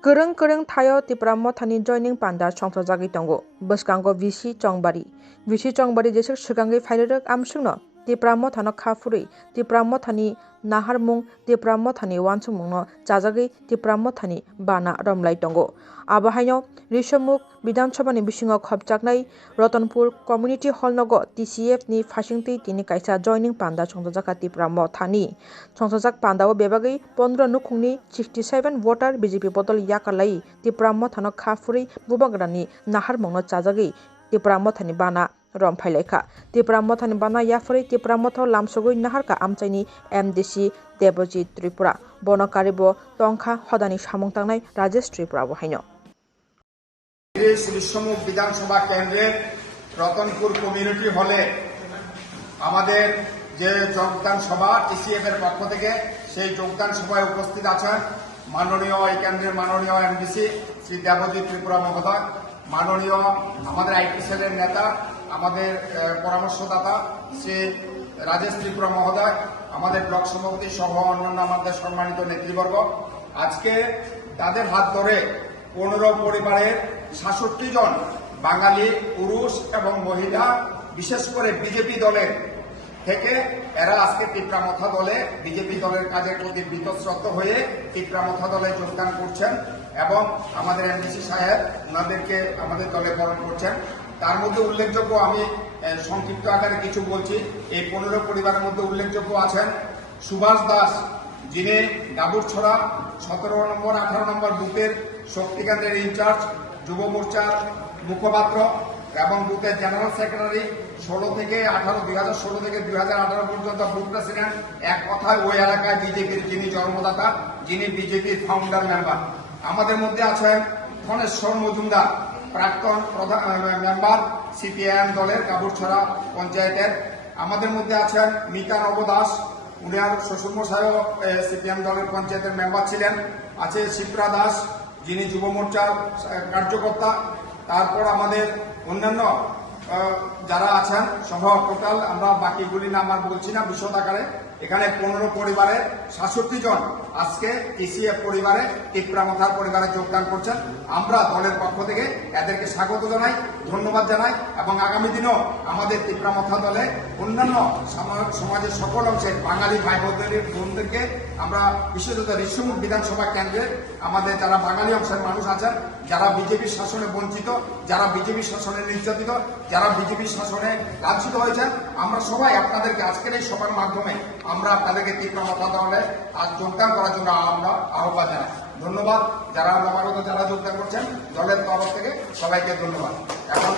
Kereng kereng thayo Tripura Mothani joining panda songthokjagui tongo. Bwskango VC Chongbari. VC Chongbari jesuk swkangui phairwrwk amsungno Tripura Mothano khafurui Tripura Mothani naharmung Tripura Mothani wansukmungno chajagui Tripura Mothani bana romlai tongo. Abo haino Rishomukh Bidhan Sabha ni bisingo khopjaknai Ratanpur Community Hall nogo TCF ni phasingtwi tini kaisa joining panda songthokjaka Tripura Mothani. Songthokjak pandao bebagui 15 nukhungni 67 voter BJP bodol yakalai Tripura Mothano khafurui bubagrani naharmungno chajagui Tripura Mothani bana romphailaikha. Tripura Mothani bana yafurui Tripura Motho lamsogui naharka amchaini MDC Debojit Tripura. Bono karibo tongkha hodani samung tangnai Rajesh Tripura bo haino. রিশমুখ বিধানসভা কেন্দ্রের Ratanpur community হলে আমাদের যে যোগদান সভা TCF এর পক্ষ থেকে সেই যোগদান সভায় উপস্থিত আছেন মাননীয় এই কেন্দ্রের মাননীয় এমডিসি শ্রী দেবজিৎ ত্রিপুরা মহোদয়, মাননীয় আমাদের আইটি সেলের নেতা, আমাদের পরামর্শদাতা শ্রী রাজেশ ত্রিপুরা মহোদয়, আমাদের ব্লক সভাপতি সহ অন্যান্য আমাদের সম্মানিত নেতৃবর্গ। আজকে তাদের হাত ধরে 15 পরিবারের 66 জন বাঙালি পুরুষ এবং মহিলা, বিশেষ করে বিজেপি দলের থেকে এরা আজকে ত্রিপুরা মথা দলে বিজেপি দলের কাজের প্রতি বীতশ্রদ্ধ হয়ে ত্রিপুরা মথা দলে যোগদান করছেন এবং আমাদের এমডিসি সাহেব ওনাদেরকে আমাদের দলে বরণ করছেন। তার মধ্যে উল্লেখযোগ্য আমি সংক্ষিপ্ত আকারে কিছু বলছি। এই 15 পরিবারের মধ্যে উল্লেখযোগ্য আছেন সুভাষ দাস, যিনি গাবুরছড়া 17 নম্বর 18 নম্বর বুথের শক্তি কেন্দ্রের ইনচার্জ, যুব মোর্চার মুখপাত্র এবং বুথের জেনারেল সেক্রেটারি। 2016 থেকে 2018 পর্যন্ত বুথ প্রেসিডেন্ট। এক কথায় ওই এলাকায় বিজেপির যিনি জন্মদাতা, যিনি বিজেপির ফাউন্ডার মেম্বার। আমাদের মধ্যে আছেন ধনেশ্বর মজুমদার, প্রাক্তন মেম্বার সিপিআইএম দলের কাবুরছড়া পঞ্চায়েতের। আমাদের মধ্যে আছেন মিকা নবদাস, উনার শ্বশুরমশাইও সিপিএম দলের পঞ্চায়েতের মেম্বার ছিলেন। আছে শিপ্রা দাস, যিনি যুব মোর্চার কার্যকর্তা। তারপর আমাদের অন্যান্য যারা আছেন সহ টোটাল আমরা বাকিগুলি নাম আর বলছি না বিশদ আকারে। এখানে 15 পরিবারের 66 জন আজকে টিসিএফ পরিবারে ত্রিপুরা মথার পরিবারে যোগদান করছেন। আমরা দলের পক্ষ থেকে এদেরকে স্বাগত জানাই, ধন্যবাদ জানাই এবং আগামী দিনেও আমাদের ত্রিপুরা মথা দলে অন্যান্য সমাজের সকল অংশের বাঙালি ভাই বোনদেরকে আমরা বিশেষত রিশমুখ বিধানসভা কেন্দ্রে আমাদের যারা বাঙালি অংশের মানুষ আছেন, যারা বিজেপির শাসনে বঞ্চিত, যারা বিজেপির শাসনে নির্যাতিত, যারা বিজেপির শাসনে লাঞ্ছিত হয়েছেন, আমরা সবাই আপনাদেরকে আজকের এই সভার মাধ্যমে আমরা আপনাদেরকে ত্রিপুরা মথা দলে আজ যোগদান করার জন্য আমরা আহ্বান জানাই। ধন্যবাদ যারা নবাগত যারা যোগদান করছেন দলের তরফ থেকে সবাইকে ধন্যবাদ। এখন